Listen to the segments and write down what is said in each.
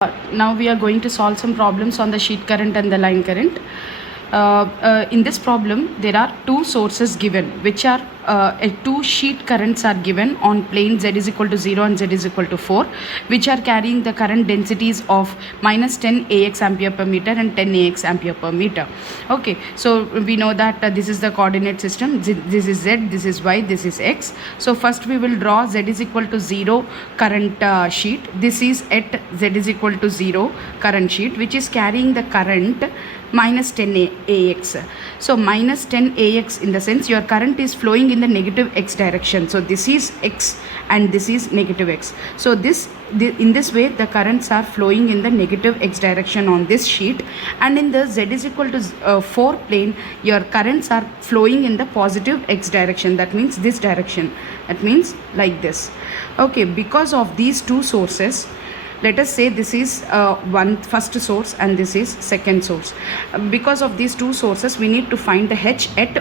Now we are going to solve some problems on the sheet current and the line current. In this problem, there are two sources given, which are two sheet currents are given on plane z is equal to 0 and z is equal to 4, which are carrying the current densities of minus 10 AX ampere per meter and 10 AX ampere per meter. Okay, so we know that this is the coordinate system. This is z, this is y, this is x. So first we will draw z is equal to 0 current sheet. This is at z is equal to 0 current sheet, which is carrying the current minus 10 AX. So minus 10 AX, in the sense your current is flowing in the negative x direction. So this is x and this is negative x. So in this way the currents are flowing in the negative x direction on this sheet, and in the z is equal to 4 plane your currents are flowing in the positive x direction. That means this direction. That means like this. Okay, because of these two sources, let us say this is first source and this is second source. Because of these two sources, we need to find the h at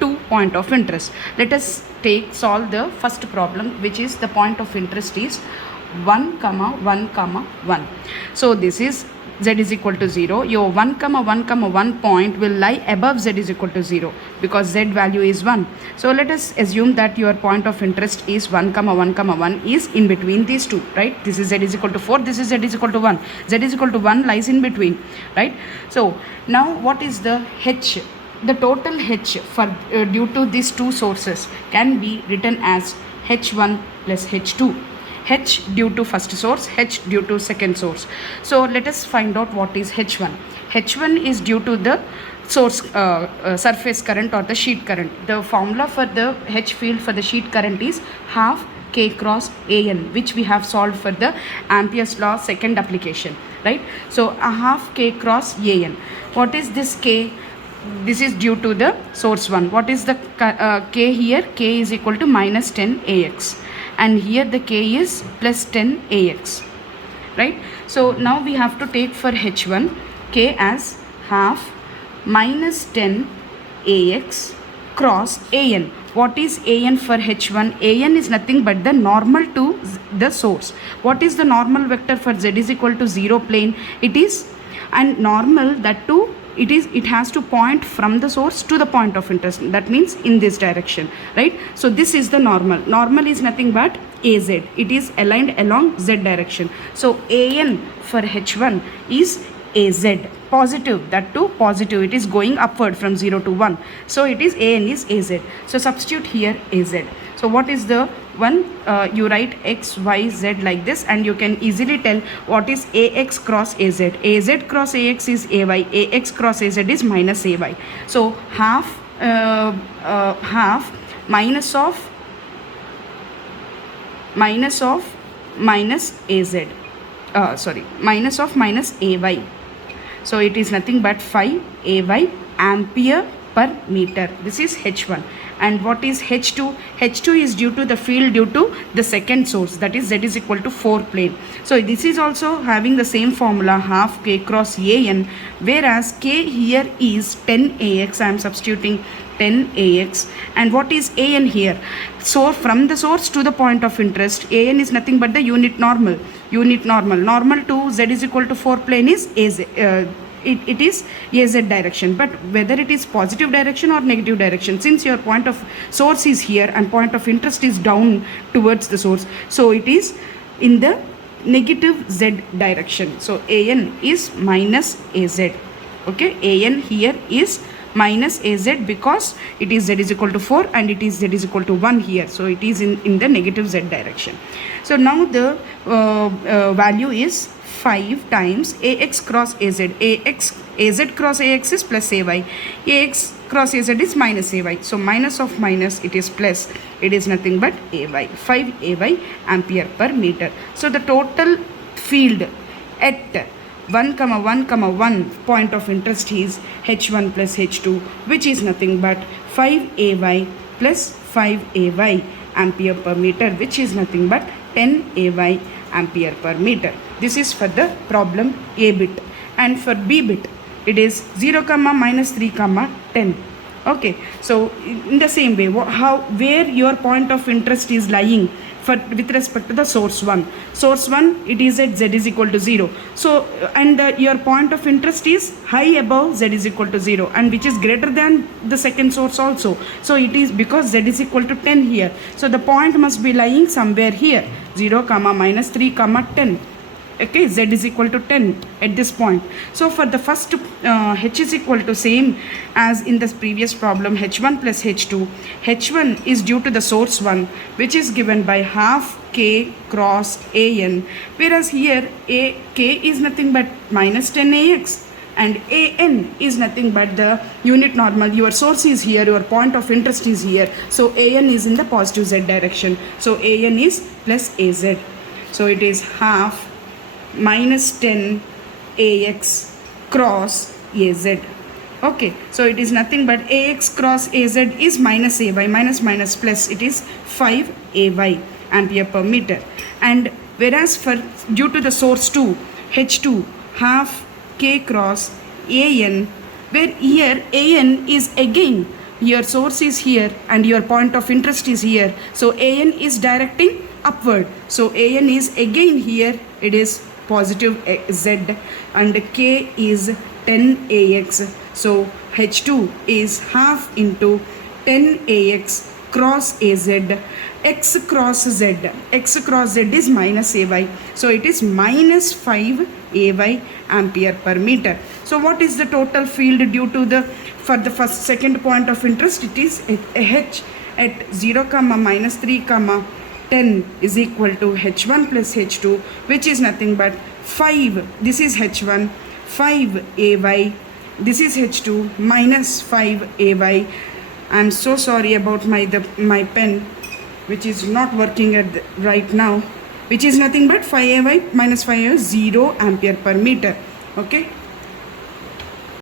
two point of interest. Let us solve the first problem, which is the point of interest is 1 comma 1 comma 1. So this is z is equal to 0. Your 1 comma 1 comma 1 point will lie above z is equal to 0 because z value is 1. So let us assume that your point of interest is 1 comma 1 comma 1 is in between these two, right? This is z is equal to 4, this is z is equal to 1. Z is equal to 1 lies in between, right? So now what is the h? The total h for due to these two sources can be written as h1 plus h2. H due to first source, h due to second source. So let us find out what is h1. H1 is due to the source surface current or the sheet current. The formula for the h field for the sheet current is half k cross an, which we have solved for the Ampere's law second application, right? So a half k cross an. What is this k? This is due to the source 1. What is the k here? K is equal to minus 10 AX. And here the k is plus 10 AX, right? So now we have to take for h1 k as half minus 10 AX cross an. What is an for h1? An is nothing but the normal to the source. What is the normal vector for z is equal to 0 plane? It is, and normal, that too it has to point from the source to the point of interest. That means in this direction, right? So this is the normal. Normal is nothing but az. It is aligned along z direction. So an for h1 is az, positive, that too positive. It is going upward from 0 to 1. So it is an is az. So substitute here az. So what is the one? You write x, y, z like this, and you can easily tell what is ax cross az. Az cross ax is ay. Ax cross az is minus ay. So half minus of minus az. Minus of minus ay. So it is nothing but 5 ay ampere per meter. This is h1. And what is h2? H2 is due to the field due to the second source, that is z is equal to 4 plane. So this is also having the same formula, half k cross an, whereas k here is 10 AX. I am substituting 10 AX. And what is an here? So from the source to the point of interest, an is nothing but the unit normal. Normal to z is equal to 4 plane is az. It is az direction, but whether it is positive direction or negative direction, since your point of source is here and point of interest is down towards the source, so it is in the negative z direction. So an is minus az. Okay, an here is minus az because it is z is equal to 4 and it is z is equal to 1 here. So it is in the negative z direction. So now the value is 5 times ax cross az. Az cross ax is plus ay. Ax cross az is minus ay. So minus of minus, it is plus. It is nothing but ay. 5 ay ampere per meter. So the total field at 1 comma 1 comma 1 point of interest is h1 plus h2, which is nothing but 5 ay plus 5 ay ampere per meter, which is nothing but 10 ay ampere per meter. This is for the problem A bit. And for B bit, it is 0 comma minus 3 comma 10. Okay, so in the same way, where your point of interest is lying for with respect to the source 1. Source 1, it is at z is equal to 0. So, and your point of interest is high above z is equal to 0, and which is greater than the second source also. So, it is because z is equal to 10 here. So, the point must be lying somewhere here, 0, comma, minus 3, comma, 10. Okay, z is equal to 10 at this point. So for the first h is equal to same as in the previous problem, h1 plus h2. h1 is due to the source 1, which is given by half k cross an, whereas here k is nothing but minus 10 ax, and an is nothing but the unit normal. Your source is here, your point of interest is here, so an is in the positive z direction, so an is plus az. So it is half minus 10 ax cross az. Okay, so it is nothing but ax cross az is minus ay, minus minus plus, it is 5 ay ampere per meter. And whereas for due to the source 2, h2, half k cross an, where here an is again, your source is here and your point of interest is here, so an is directing upward, so an is again here, it is positive z, and k is 10 ax, so h2 is half into 10 ax cross az, x cross z, x cross z is minus ay, so it is minus 5 ay ampere per meter. So what is the total field due to the, for the first second point of interest, it is h at 0 comma minus 3 comma 10 is equal to h1 plus h2, which is nothing but 5, this is h1, 5 ay, this is h2, minus 5 ay. I'm so sorry about my pen, which is not working at right now, which is nothing but 5 ay minus 5 ay, 0 ampere per meter. Okay.